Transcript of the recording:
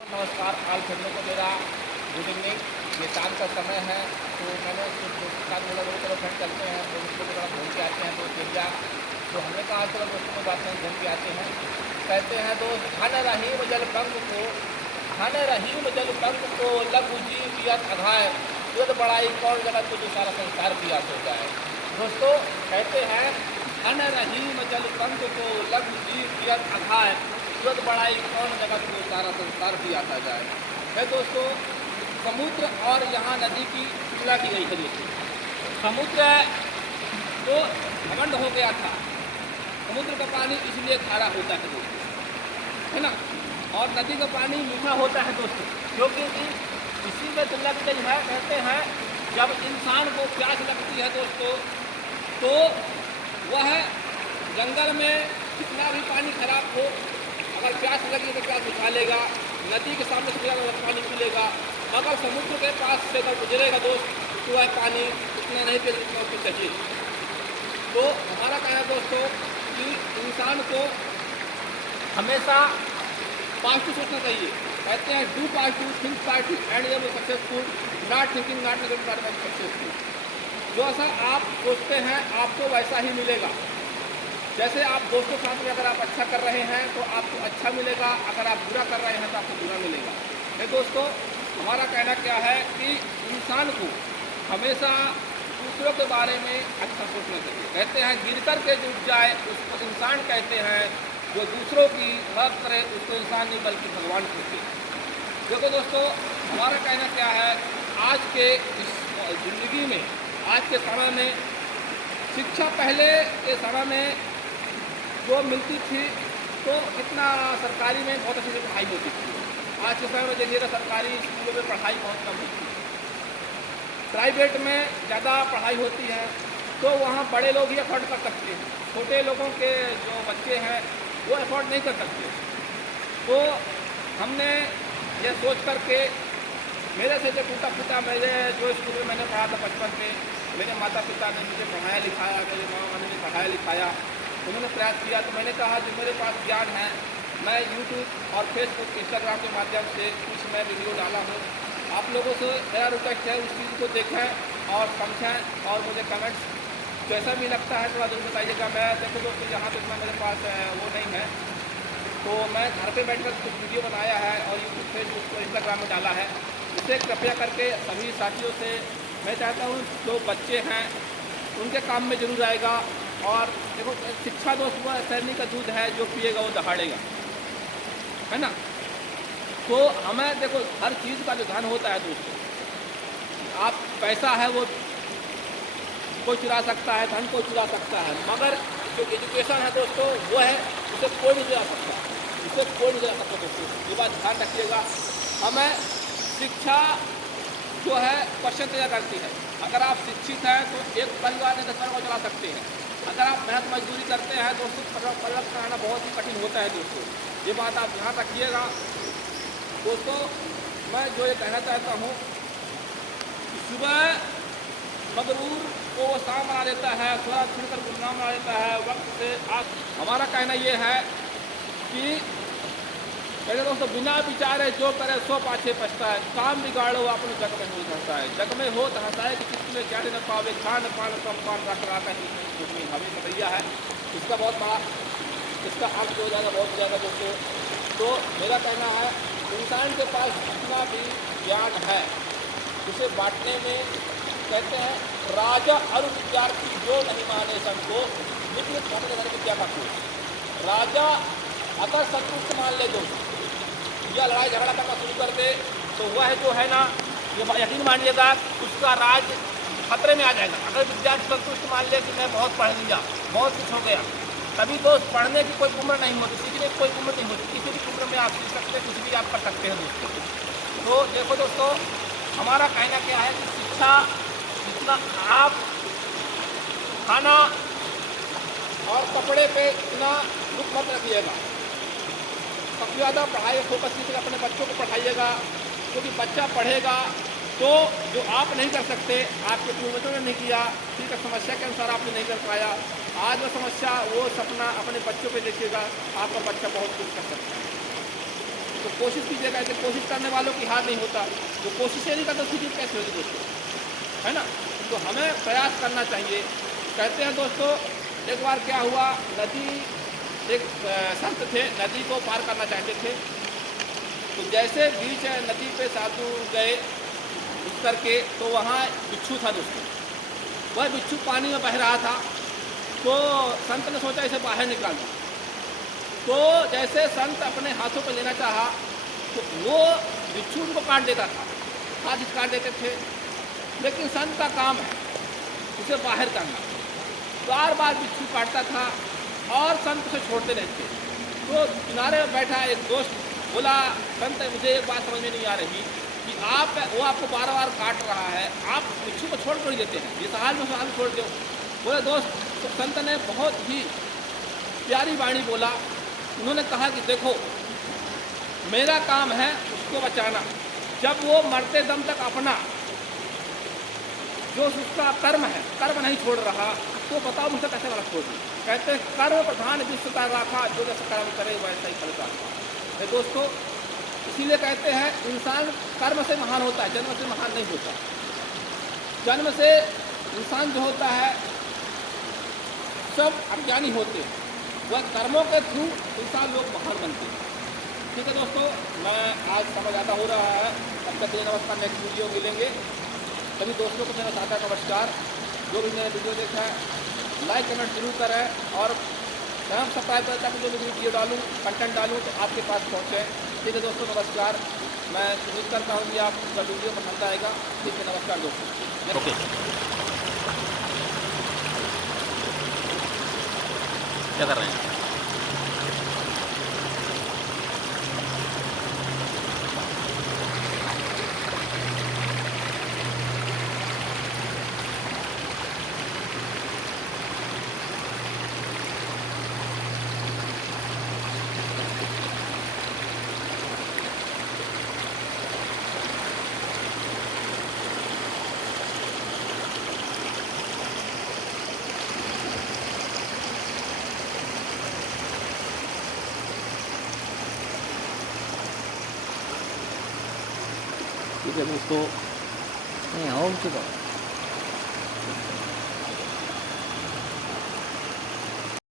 नमस्कार, ऑल फ्रेंडों को मेरा गुड इवनिंग। ये शाम का समय है, तो मैंने कुछ दोस्तों के साथ बोला बोले चलो फ्रेंड चलते हैं, तो दोस्तों को थोड़ा घूम के आते हैं दोस्त एरिया। तो हमने कहा चलो दोस्तों को बात में घूम के आते हैं। कहते हैं दोस्त खान रहीम जल पंग को, खान रहीम जल पंग को लघु जी पियत अघाय, युद्ध बड़ाई कौन जगत को जो सारा संसार पिया हो जाए। दोस्तों कहते हैं खान रहीम जल पंग को लघु जी पियत अघाय, युद्ध बड़ाई कौन जगत को सारा संसार भी आता जाए। है दोस्तों, समुद्र और यहाँ नदी की तुलना की गई है। दोस्तों समुद्र तो घमंड हो गया था, समुद्र का पानी इसलिए खारा होता है दोस्तों, है ना, और नदी का पानी मीठा होता है दोस्तों, क्योंकि इसी में तुलना की गई है। कहते हैं जब इंसान को प्यास लगती है दोस्तों, तो वह जंगल में कितना भी पानी खराब हो, अगर प्यास लगी तो प्यास बुझा लेगा, नदी के सामने से पानी पी लेगा। अगर समुद्र के पास से अगर गुजरेगा दोस्त, तो वह पानी उतना नहीं पी जितना उसको चाहिए। तो हमारा कहना है दोस्तों कि इंसान को हमेशा पॉजिटिव सोचना चाहिए। कहते हैं do positive, think positive and you successful, not thinking not negative successful. जो ऐसा आप सोचते हैं आपको वैसा ही मिलेगा। जैसे आप दोस्तों के साथ में अगर आप अच्छा कर रहे हैं तो आपको अच्छा मिलेगा, अगर आप बुरा कर रहे हैं तो आपको बुरा मिलेगा। है दोस्तों, हमारा कहना क्या है कि इंसान को हमेशा दूसरों के बारे में अच्छा सोचना चाहिए। कहते हैं गिर कर के जुट जाए उसको इंसान कहते हैं, जो दूसरों की मदद करे उसको इंसान नहीं बल्कि भगवान कहते हैं। क्योंकि दोस्तों हमारा कहना क्या है, आज के इस ज़िंदगी में, आज के समय में, शिक्षा पहले के समय में जो मिलती थी तो कितना सरकारी में बहुत अच्छी से पढ़ाई होती थी। आज के समय में देखिएगा सरकारी स्कूलों में पढ़ाई बहुत कम होती है, प्राइवेट में ज़्यादा पढ़ाई होती है। तो वहाँ बड़े लोग ही अफोर्ड कर सकते हैं, छोटे लोगों के जो बच्चे हैं वो अफोर्ड नहीं कर सकते। तो हमने ये सोच कर के, मेरे से जो टूटा फूटा मेरे जो स्कूल में मैंने पढ़ा था बचपन में, मेरे माता पिता ने मुझे पढ़ाया लिखाया, मेरे मामा ने पढ़ाया लिखाया, उन्होंने प्रयास किया। तो मैंने कहा जो मेरे पास ज्ञान है, मैं यूट्यूब और फेसबुक इंस्टाग्राम के माध्यम से कुछ मैं वीडियो डाला हूँ। आप लोगों से मेरा रिक्वेस्ट है उस चीज़ को देखें और समझें, और मुझे कमेंट्स जैसा भी लगता है थोड़ा जरूर बताइएगा। मैं देखो दोस्तों यहाँ पे इतना मेरे पास वो नहीं है, तो मैं घर पे बैठकर कुछ वीडियो बनाया है और यूट्यूब फेसबुक और इंस्टाग्राम में डाला है। इसे कृपया करके सभी साथियों से मैं चाहता हूँ जो बच्चे हैं उनके काम में जरूर आएगा। और देखो शिक्षा दोस्त वो सैनी का दूध है, जो पिएगा वो दहाड़ेगा, है ना। तो हमें देखो हर चीज़ का जो धन होता है दोस्तों, आप पैसा है वो कोई चुरा सकता है, धन कोई चुरा सकता है, मगर जो एजुकेशन है दोस्तों वो है, उसे कोई नहीं चुरा सकता, उसे कोई नहीं चुरा सकता दोस्तों। ये बात ध्यान रखिएगा। हमें शिक्षा जो है क्वेश्चन तैयार करती है। अगर आप शिक्षित हैं तो एक परिवार में 10 परिवार को चला सकते हैं। अगर आप मेहनत मजदूरी करते हैं दोस्तों, परिवार चलाना बहुत ही कठिन होता है दोस्तों। ये बात आप ध्यान रखिएगा। दोस्तों मैं जो ये कहना चाहता हूँ, सुबह मगरूर को वो शाम बना देता है, थोड़ा छिड़कर गुमनाम बना देता है वक्त से। आप हमारा कहना ये है कि पहले दोस्तों बिना विचारे जो करे सो पाछे पछता है, काम बिगाड़ो अपने जग में हो जाता है, जग में हो तो हंसाए कि किसमें क्या न पावे, खान पान कम पान रख रहा है हमें नजरिया है। इसका बहुत बड़ा इसका अंत हो जाएगा, बहुत ज़्यादा दोस्तों। तो मेरा कहना है इंसान के पास जितना भी ज्ञान है उसे बांटने में, कहते हैं राजा और विद्यार्थी जो नहीं माने सबको निकृत भटक विद्या का कोष। राजा अगर संतुष्ट मान ले दोस्तों, या लड़ाई झगड़ा करना शुरू कर दे, तो वह जो है ना, ये यकीन मानिएगा उसका राज खतरे में आ जाएगा। अगर विद्यार्थी संतुष्ट मान ले कि मैं बहुत पढ़ लिया, बहुत कुछ हो गया, तभी तो पढ़ने की कोई उम्र नहीं होती, सीखने की कोई उम्र नहीं होती, किसी भी उम्र में आप सीख सकते हैं, कुछ भी आप कर सकते हैं दोस्तों। तो देखो दोस्तों हमारा कहना क्या है कि शिक्षा जितना आप खाना और कपड़े पे इतना रुख मत रखिएगा, सबसे ज़्यादा पढ़ाई में फोकस कीजिएगा, अपने बच्चों को पढ़ाइएगा। क्योंकि बच्चा पढ़ेगा तो जो आप नहीं कर सकते, आपके पूर्वजों ने नहीं किया, ठीक है, समस्या के अनुसार आपने नहीं कर पाया, आज वो समस्या वो सपना अपने बच्चों पे देखिएगा, आपका बच्चा बहुत कुछ कर सकता है। तो कोशिश कीजिएगा, ऐसे कोशिश करने वालों की हार नहीं होता, जो कोशिशें नहीं करते उसकी जीत कैसे होगी दोस्तों, है ना। तो हमें प्रयास करना चाहिए। कहते हैं दोस्तों, एक बार क्या हुआ, नदी, एक संत थे, नदी को पार करना चाहते थे। तो जैसे बीच नदी पे साधु गए उस करके, तो वहाँ बिच्छू था दोस्तों। वह बिच्छू पानी में बह रहा था, तो संत ने सोचा इसे बाहर निकाल दूं। तो जैसे संत अपने हाथों पर लेना चाहा, तो वो बिच्छू उनको काट देता था, हाथ काट देते थे। लेकिन संत का काम है उसे बाहर करना, बार बार बिच्छू काटता था और संत उसे छोड़ते नहीं थे। तो किनारे में बैठा एक दोस्त बोला, संत मुझे एक बात समझ में नहीं आ रही कि वो आपको बार बार काट रहा है, आप बिच्छू को छोड़ कर देते हैं, ये सवाल में सवाल छोड़ दो। बोले दोस्त, तो संत ने बहुत ही प्यारी वाणी बोला। उन्होंने कहा कि देखो, मेरा काम है उसको बचाना। जब वो मरते दम तक अपना जो उसका कर्म है, कर्म नहीं छोड़ रहा, तो बताओ मुझसे कैसे वाला छोड़ दूँ। कहते हैं कर्म प्रधान विश्व का राखा, जो जैसे कर्म करे वैसा ही फल पाता है दोस्तों। इसीलिए कहते हैं इंसान कर्म से महान होता है, जन्म से महान नहीं होता। जन्म से इंसान जो होता है सब अज्ञानी होते हैं, वह कर्मों के थ्रू इंसान लोग महान बनते हैं। ठीक है दोस्तों, मैं आज समय ज़्यादा हो रहा है, तब तक के लिए नमस्कार, नेक्स्ट वीडियो मिलेंगे। सभी दोस्तों को मेरा सादा नमस्कार। जो भी मैंने वीडियो देखा है लाइक कमेंट जरूर करें और चैनल सब्सक्राइब करें, ताकि जो भी वीडियो डालूँ, कंटेंट डालूँ तो आपके पास पहुँचे। ठीक है दोस्तों, नमस्कार। मैं उम्मीद करता हूँ कि आपका वीडियो पसंद आएगा। ठीक है, नमस्कार दोस्तों। ओके, क्या कर रहे हैं? ठीक है दोस्तों, नहीं, हो चुका।